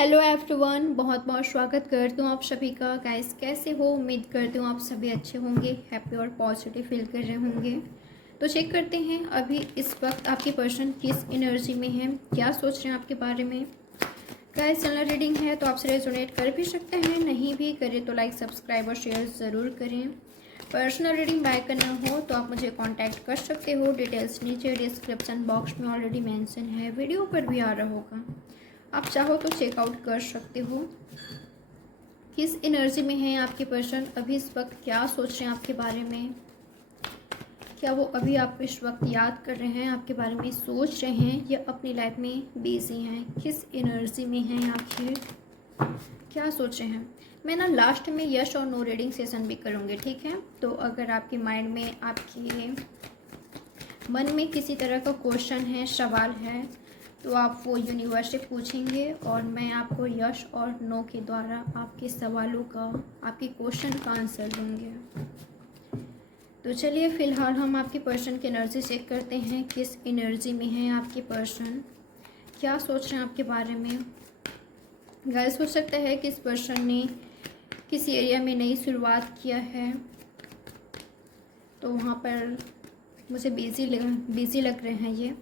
Hello everyone, बहुत बहुत स्वागत करती हूँ आप सभी का। गाइस कैसे हो? उम्मीद करती हूँ आप सभी अच्छे होंगे, हैप्पी और पॉजिटिव फील कर रहे होंगे। तो चेक करते हैं अभी इस वक्त आपकी पर्सन किस एनर्जी में है, क्या सोच रहे हैं आपके बारे में। गाइस जनरल रीडिंग है तो आपसे रेजोनेट कर भी सकते हैं, नहीं भी करे तो लाइक सब्सक्राइब और शेयर ज़रूर करें। पर्सनल रीडिंग बाय करना हो तो आप मुझे कांटेक्ट कर सकते हो। डिटेल्स नीचे डिस्क्रिप्शन बॉक्स में ऑलरेडी मेंशन है, वीडियो पर भी आ रहा होगा, आप चाहो तो चेकआउट कर सकते हो। किस एनर्जी में है आपके पर्सन, अभी इस वक्त क्या सोच रहे हैं आपके बारे में, क्या वो अभी आपको इस वक्त याद कर रहे हैं, आपके बारे में सोच रहे हैं या अपनी लाइफ में बिजी हैं। किस एनर्जी में हैं आखिर, क्या सोच रहे हैं। मैं ना लास्ट में यस और नो रीडिंग सेशन भी करूँगी, ठीक है। तो अगर आपके माइंड में, आपके मन में किसी तरह का क्वेश्चन है, सवाल है, तो आप वो यूनिवर्स से पूछेंगे और मैं आपको यस और नो के द्वारा आपके सवालों का, आपके क्वेश्चन का आंसर दूंगी। तो चलिए फ़िलहाल हम आपके पर्सन की एनर्जी चेक करते हैं। किस एनर्जी में है आपके पर्सन, क्या सोच रहे हैं आपके बारे में। गाइस हो सकता है कि इस पर्सन ने किसी एरिया में नई शुरुआत किया है, तो वहाँ पर मुझे बिज़ी लग रहे हैं ये,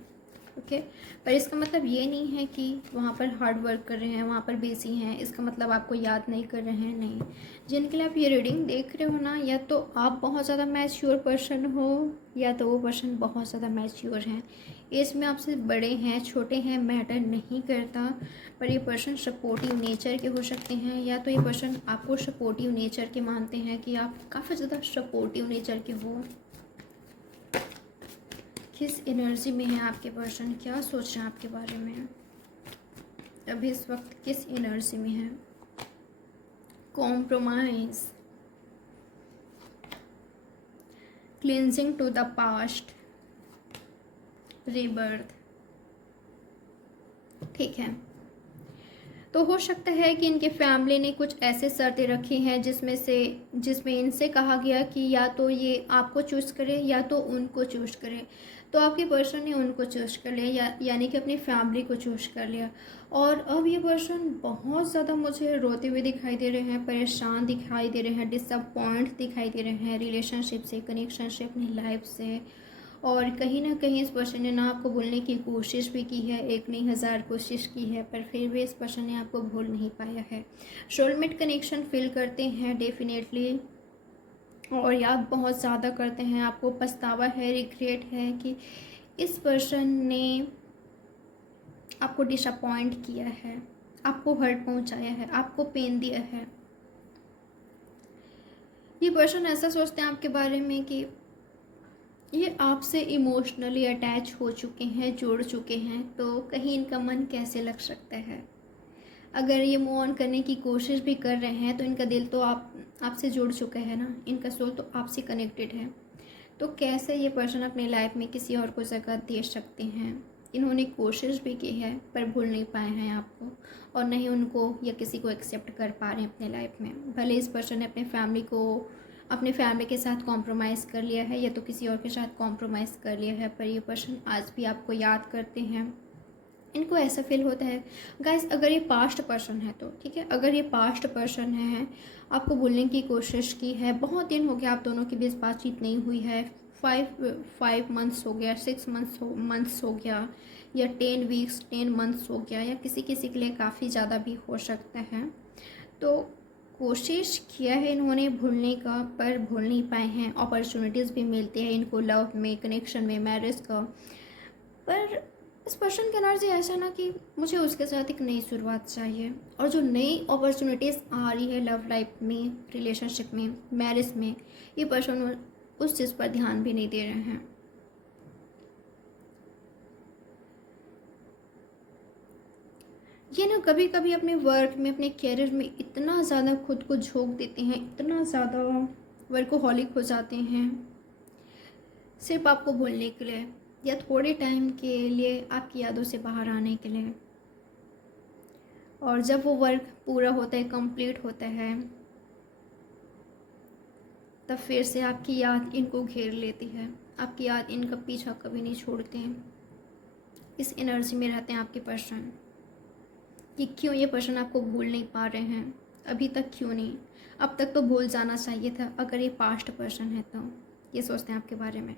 ओके। पर इसका मतलब ये नहीं है कि वहाँ पर हार्ड वर्क कर रहे हैं, वहाँ पर बिजी हैं, इसका मतलब आपको याद नहीं कर रहे हैं, नहीं। जिनके लिए आप ये रीडिंग देख रहे हो ना, या तो आप बहुत ज़्यादा मैच्योर पर्सन हो या तो वो पर्सन बहुत ज़्यादा मैच्योर हैं, एज में आपसे बड़े हैं, छोटे हैं, मैटर नहीं करता। पर ये पर्सन सपोर्टिव नेचर के हो सकते हैं, या तो ये पर्सन आपको सपोर्टिव नेचर के मानते हैं कि आप काफ़ी ज़्यादा सपोर्टिव नेचर के हो। किस एनर्जी में है आपके पर्सन, क्या सोच रहे हैं आपके बारे में, अभी इस वक्त किस एनर्जी में है। Compromise, cleansing to the past, rebirth, ठीक है। तो हो सकता है कि इनके फैमिली ने कुछ ऐसे शर्तें रखी हैं जिसमें इनसे कहा गया कि या तो ये आपको चूज़ करे या तो उनको चूज़ करे। तो आपके पर्सन ने उनको चूज़ कर लिया, यानी कि अपनी फैमिली को चूज़ कर लिया। और अब ये पर्सन बहुत ज़्यादा मुझे रोते हुए दिखाई दे रहे हैं, परेशान दिखाई दे रहे हैं, डिसअपॉइंट दिखाई दे रहे हैं रिलेशनशिप से, कनेक्शन से, अपनी लाइफ से। और कहीं ना कहीं इस पर्सन ने ना आपको भूलने की कोशिश भी की है, एक नहीं हज़ार कोशिश की है, पर फिर भी इस पर्सन ने आपको भूल नहीं पाया है। सोलमेट कनेक्शन फील करते हैं डेफिनेटली, और याद बहुत ज़्यादा करते हैं। आपको पछतावा है, रिग्रेट है कि इस पर्सन ने आपको डिसअपॉइंट किया है, आपको हर्ट पहुंचाया है, आपको पेन दिया है। ये पर्सन ऐसा सोचते हैं आपके बारे में कि ये आपसे इमोशनली अटैच हो चुके हैं, जुड़ चुके हैं, तो कहीं इनका मन कैसे लग सकता है। अगर ये मूव ऑन करने की कोशिश भी कर रहे हैं तो इनका दिल तो आपसे जुड़ चुका है ना, इनका सोल तो आपसे कनेक्टेड है। तो कैसे ये पर्सन अपनी लाइफ में किसी और को जगह दे सकते हैं। इन्होंने कोशिश भी की है पर भूल नहीं पाए हैं आपको, और नहीं उनको या किसी को एक्सेप्ट कर पा रहे हैं अपने लाइफ में। भले इस पर्सन ने अपने फैमिली के साथ कॉम्प्रोमाइज़ कर लिया है या तो किसी और के साथ कॉम्प्रोमाइज़ कर लिया है, पर ये पर्सन आज भी आपको याद करते हैं। इनको ऐसा फील होता है गाइस, अगर ये पास्ट पर्सन है तो ठीक है, अगर ये पास्ट पर्सन है, आपको भूलने की कोशिश की है, बहुत दिन हो गया आप दोनों के बीच बातचीत नहीं हुई है, फाइव मंथ्स हो गया, 6 मंथ्स हो गया, या 10 वीक्स 10 मंथ्स हो गया, या किसी किसी के लिए काफ़ी ज़्यादा भी हो सकता है। तो कोशिश किया है इन्होंने भूलने का, पर भूल नहीं पाए हैं। अपॉर्चुनिटीज़ भी मिलती है इनको लव में, कनेक्शन में, मैरिज का, पर इस पर्सन का एनर्जी ऐसा ना कि मुझे उसके साथ एक नई शुरुआत चाहिए। और जो नई अपॉर्चुनिटीज़ आ रही है लव लाइफ में, रिलेशनशिप में, मैरिज में, ये पर्सन उस चीज़ पर ध्यान भी नहीं दे रहे हैं। ये ना कभी कभी अपने वर्क में, अपने कैरियर में इतना ज़्यादा खुद को झोंक देते हैं, इतना ज़्यादा वर्कोहॉलिक हो जाते हैं, सिर्फ आपको भूलने के लिए या थोड़े टाइम के लिए आपकी यादों से बाहर आने के लिए। और जब वो वर्क पूरा होता है, कंप्लीट होता है, तब फिर से आपकी याद इनको घेर लेती है, आपकी याद इनका पीछा कभी नहीं छोड़ते हैं। इस एनर्जी में रहते हैं आपके पर्सन। कि क्यों ये पर्सन आपको भूल नहीं पा रहे हैं, अभी तक क्यों नहीं। अब तक तो भूल जाना चाहिए था अगर ये पास्ट पर्सन है तो। ये सोचते हैं आपके बारे में,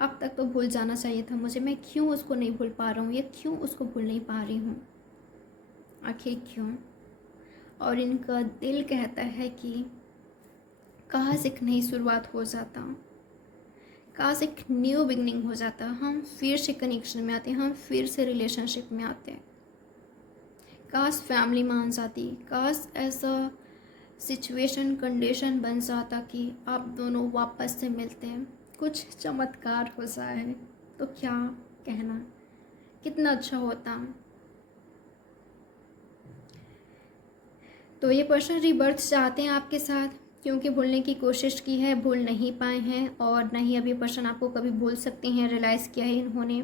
अब तक तो भूल जाना चाहिए था मुझे, मैं क्यों उसको नहीं भूल पा रहा हूँ या क्यों उसको भूल नहीं पा रही हूँ, आखिर क्यों। और इनका दिल कहता है कि काश एक नई शुरुआत हो जाता, काश एक न्यू बिगनिंग हो जाता, हम फिर से कनेक्शन में आते, हम फिर से रिलेशनशिप में आते, काश फैमिली मान जाती, काश ऐसा सिचुएशन कंडीशन बन जाता कि आप दोनों वापस से मिलते हैं, कुछ चमत्कार हो जाए तो क्या कहना, कितना अच्छा होता। तो ये पर्सन रिबर्थ चाहते हैं आपके साथ, क्योंकि भूलने की कोशिश की है, भूल नहीं पाए हैं, और नहीं अभी पर्सन आपको कभी भूल सकते हैं, रियलाइज़ किया है इन्होंने।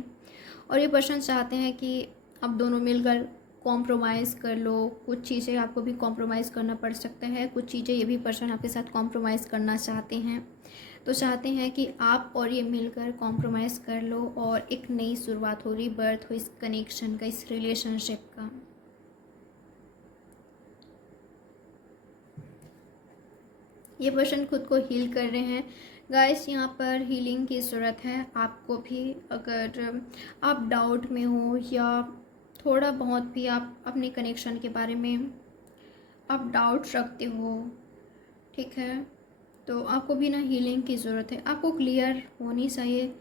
और ये पर्सन चाहते हैं कि आप दोनों मिलकर कॉम्प्रोमाइज़ कर लो, कुछ चीज़ें आपको भी कॉम्प्रोमाइज़ करना पड़ सकता है, कुछ चीज़ें ये भी पर्सन आपके साथ कॉम्प्रोमाइज़ करना चाहते हैं। तो चाहते हैं कि आप और ये मिलकर कॉम्प्रोमाइज़ कर लो और एक नई शुरुआत हो, रीबर्थ हो इस कनेक्शन का, इस रिलेशनशिप का। ये पर्सन खुद को हील कर रहे हैं गाइस, यहाँ पर हीलिंग की ज़रूरत है आपको भी। अगर आप डाउट में हो या थोड़ा बहुत भी आप अपने कनेक्शन के बारे में आप डाउट रखते हो, ठीक है, तो आपको भी ना हीलिंग की ज़रूरत है, आपको क्लियर होनी चाहिए।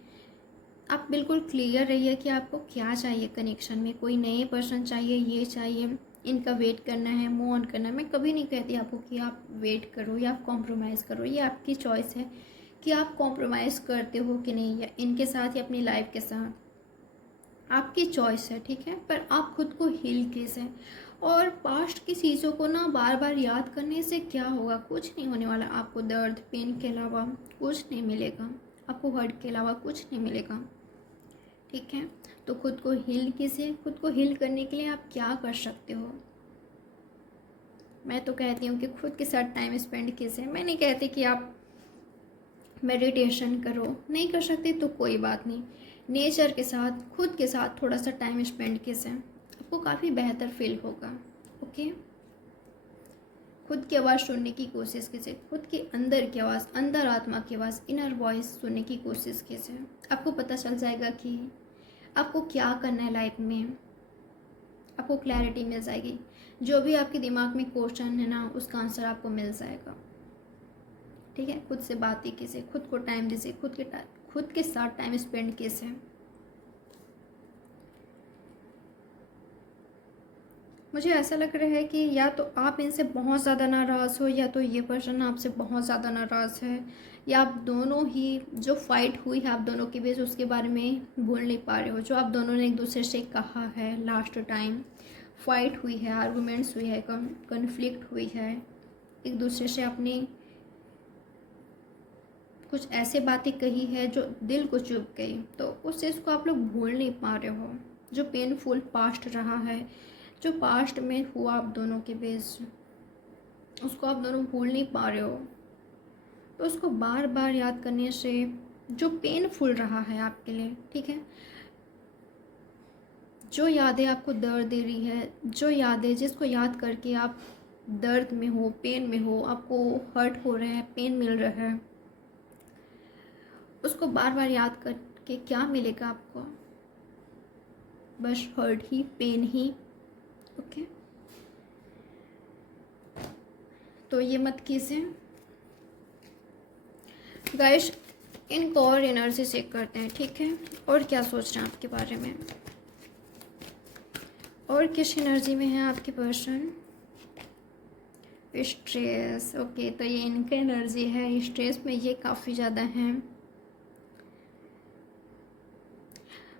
आप बिल्कुल क्लियर रहिए कि आपको क्या चाहिए कनेक्शन में, कोई नए पर्सन चाहिए, ये चाहिए, इनका वेट करना है, मूव ऑन करना है। मैं कभी नहीं कहती आपको कि आप वेट करो या आप कॉम्प्रोमाइज़ करो, ये आपकी चॉइस है कि आप कॉम्प्रोमाइज़ करते हो कि नहीं, या इनके साथ या अपनी लाइफ के साथ, आपकी चॉइस है, ठीक है। पर आप खुद को हील कीजिए। और पास्ट की चीज़ों को ना बार बार याद करने से क्या होगा, कुछ नहीं होने वाला, आपको दर्द पेन के अलावा कुछ नहीं मिलेगा, आपको हर्ट के अलावा कुछ नहीं मिलेगा, ठीक है। तो खुद को हील कीजिए। खुद को हील करने के लिए आप क्या कर सकते हो, मैं तो कहती हूँ कि खुद के साथ टाइम स्पेंड कीजिए। मैं नहीं कहती कि आप मेडिटेशन करो, नहीं कर सकते तो कोई बात नहीं, नेचर के साथ, खुद के साथ थोड़ा सा टाइम स्पेंड कीजिए, आपको काफ़ी बेहतर फील होगा, ओके। खुद की आवाज़ सुनने की कोशिश कीजिए, खुद के अंदर की आवाज़, अंदर आत्मा की आवाज़, इनर वॉइस सुनने की कोशिश कीजिए। आपको पता चल जाएगा कि आपको क्या करना है लाइफ में, आपको क्लैरिटी मिल जाएगी। जो भी आपके दिमाग में क्वेश्चन है ना, उसका आंसर आपको मिल जाएगा, ठीक है। खुद से बातें कीजिए, खुद को टाइम दीजिए, खुद के साथ टाइम स्पेंड कीजिए। मुझे ऐसा लग रहा है कि या तो आप इनसे बहुत ज़्यादा नाराज़ हो, या तो ये पर्सन आपसे बहुत ज़्यादा नाराज़ है, या आप दोनों ही जो फाइट हुई है आप दोनों के बीच उसके बारे में भूल नहीं पा रहे हो। जो आप दोनों ने एक दूसरे से कहा है लास्ट टाइम, फाइट हुई है, आर्गूमेंट्स हुई है, कन्फ्लिक्ट हुई है, एक दूसरे से अपनी कुछ ऐसे बातें कही है जो दिल को चुभ गई, तो उस चीज़ को आप लोग भूल नहीं पा रहे हो। जो पेनफुल पास्ट रहा है, जो पास्ट में हुआ आप दोनों के बीच, उसको आप दोनों भूल नहीं पा रहे हो। तो उसको बार बार याद करने से जो पेनफुल रहा है आपके लिए, ठीक है, जो यादें आपको दर्द दे रही है, जो यादें जिसको याद करके आप दर्द में हो, पेन में हो, आपको हर्ट हो रहा है, पेन मिल रहा है, उसको बार बार याद करके क्या मिलेगा आपको, बस हर्ट ही, पेन ही, ओके। तो ये मत कीजिए गाइस। इनको और एनर्जी चेक करते हैं, ठीक है, और क्या सोच रहे हैं आपके बारे में, और किस एनर्जी में है आपके पर्सन। स्ट्रेस, ओके, तो ये इनका एनर्जी है, स्ट्रेस में ये काफ़ी ज़्यादा हैं।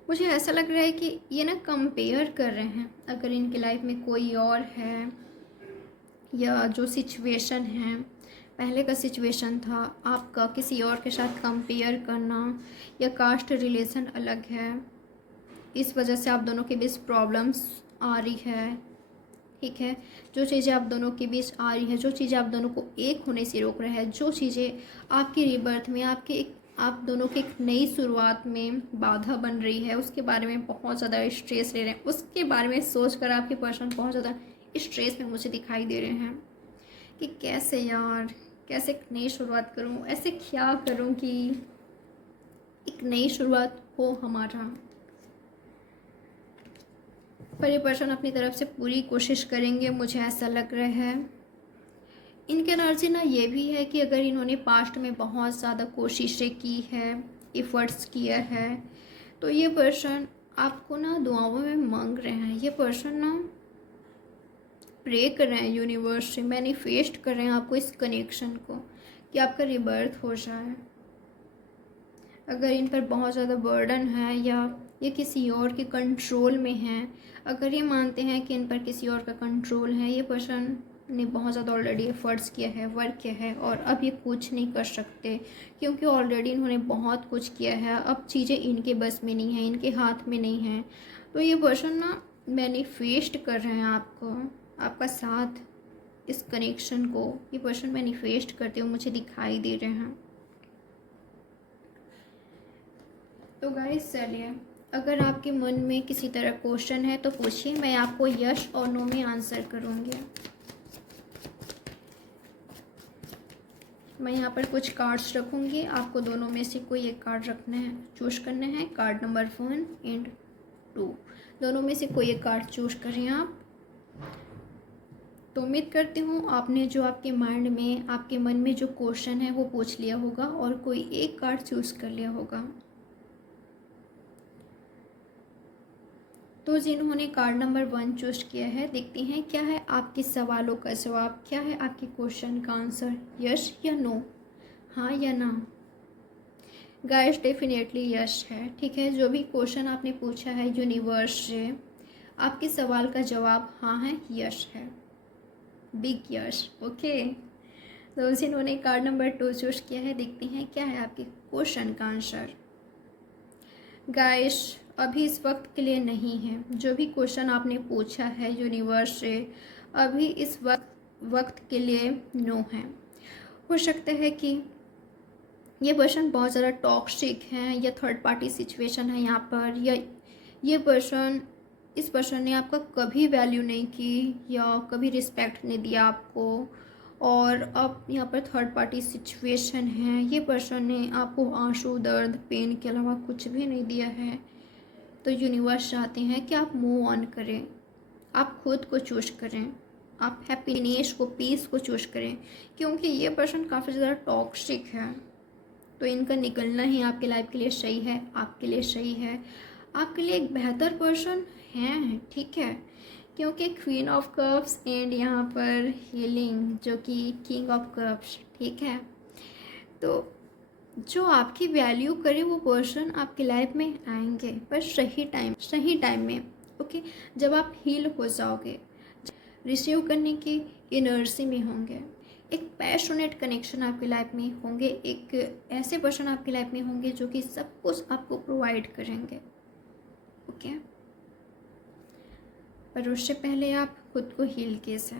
मुझे ऐसा लग रहा है कि ये ना कंपेयर कर रहे हैं, अगर इनकी लाइफ में कोई और है, या जो सिचुएशन है, पहले का सिचुएशन था आपका किसी और के साथ कंपेयर करना, या कास्ट रिलेशन अलग है, इस वजह से आप दोनों के बीच प्रॉब्लम्स आ रही है, ठीक है। जो चीज़ें आप दोनों के बीच आ रही है, जो चीज़ें आप दोनों को एक होने से रोक रहा है, जो चीज़ें आपकी रिबर्थ में, आपके एक आप दोनों की एक नई शुरुआत में बाधा बन रही है, उसके बारे में बहुत ज़्यादा स्ट्रेस ले रहे हैं, उसके बारे में सोचकर आपके पर्सन बहुत ज़्यादा स्ट्रेस में मुझे दिखाई दे रहे हैं कि कैसे यार, कैसे एक नई शुरुआत करूं, ऐसे क्या करूं कि एक नई शुरुआत हो हमारा। पर ये पर्सन अपनी तरफ से पूरी कोशिश करेंगे, मुझे ऐसा लग रहा है। इनकी एनर्जी ना ये भी है कि अगर इन्होंने पास्ट में बहुत ज़्यादा कोशिशें की है, एफर्ट्स किया है, तो ये पर्सन आपको ना दुआओं में मांग रहे हैं। ये पर्सन ना प्रे कर रहे हैं यूनिवर्स से, मैनिफेस्ट कर रहे हैं आपको इस कनेक्शन को कि आपका रिबर्थ हो जाए। अगर इन पर बहुत ज़्यादा बर्डन है या ये किसी और के कंट्रोल में है, अगर ये मानते हैं कि इन पर किसी और का कंट्रोल है, ये पर्सन ने बहुत ज़्यादा ऑलरेडी एफर्ट्स किया है, वर्क किया है, और अब ये कुछ नहीं कर सकते क्योंकि ऑलरेडी इन्होंने बहुत कुछ किया है। अब चीज़ें इनके बस में नहीं है, इनके हाथ में नहीं है। तो ये पर्सन ना मैनिफेस्ट कर रहे हैं आपको, आपका साथ, इस कनेक्शन को ये पर्सन मैनिफेस्ट करते हुए मुझे दिखाई दे रहे हैं। तो गाइस चलिए, अगर आपके मन में किसी तरह क्वेश्चन है तो पूछिए, मैं आपको यस और नो में आंसर करूँगी। मैं यहाँ पर कुछ कार्ड्स रखूँगी, आपको दोनों में से कोई एक कार्ड रखना है, चूज करना है। कार्ड नंबर 1 एंड 2, दोनों में से कोई एक कार्ड चूज करें आप। तो उम्मीद करती हूँ आपने जो आपके माइंड में, आपके मन में जो क्वेश्चन है वो पूछ लिया होगा और कोई एक कार्ड चूज कर लिया होगा। तो जिन्होंने कार्ड नंबर 1 चूज किया है, देखते हैं क्या है आपके सवालों का जवाब, क्या है आपके क्वेश्चन का आंसर, यस या नो, हाँ या ना। गाइस डेफिनेटली यस है, ठीक है। जो भी क्वेश्चन आपने पूछा है यूनिवर्स से, आपके सवाल का जवाब हाँ है, यस है, बिग यस, ओके। तो जिन्होंने कार्ड नंबर 2 चूज किया है, देखते हैं क्या है आपके क्वेश्चन का आंसर। गाइस अभी इस वक्त के लिए नहीं है, जो भी क्वेश्चन आपने पूछा है यूनिवर्स से, अभी इस वक्त के लिए नो है। हो सकता है कि ये पर्सन बहुत ज़्यादा टॉक्सिक है या थर्ड पार्टी सिचुएशन है यहाँ पर, या ये पर्सन, इस पर्सन ने आपका कभी वैल्यू नहीं की या कभी रिस्पेक्ट नहीं दिया आपको, और अब यहाँ पर थर्ड पार्टी सिचुएशन है। ये पर्सन ने आपको आंसू, दर्द, पेन के अलावा कुछ भी नहीं दिया है। तो यूनिवर्स चाहते हैं कि आप मूव ऑन करें, आप खुद को चूज करें, आप हैप्पीनेस को, पीस को चूज करें, क्योंकि ये पर्सन काफ़ी ज़्यादा टॉक्सिक है। तो इनका निकलना ही आपके लाइफ के लिए सही है, आपके लिए सही है, आपके लिए एक बेहतर पर्सन है, ठीक है। क्योंकि क्वीन ऑफ कप्स एंड यहाँ पर हीलिंग जो कि किंग ऑफ कप्स, ठीक है। तो जो आपकी वैल्यू करे वो पर्सन आपकी लाइफ में आएंगे, पर सही टाइम में, ओके। जब आप हील हो जाओगे, रिसीव करने की एनर्जी में होंगे, एक पैशनेट कनेक्शन आपकी लाइफ में होंगे, एक ऐसे पर्सन आपकी लाइफ में होंगे जो कि सब कुछ आपको प्रोवाइड करेंगे, ओके। पर उससे पहले आप खुद को हील कीजिए।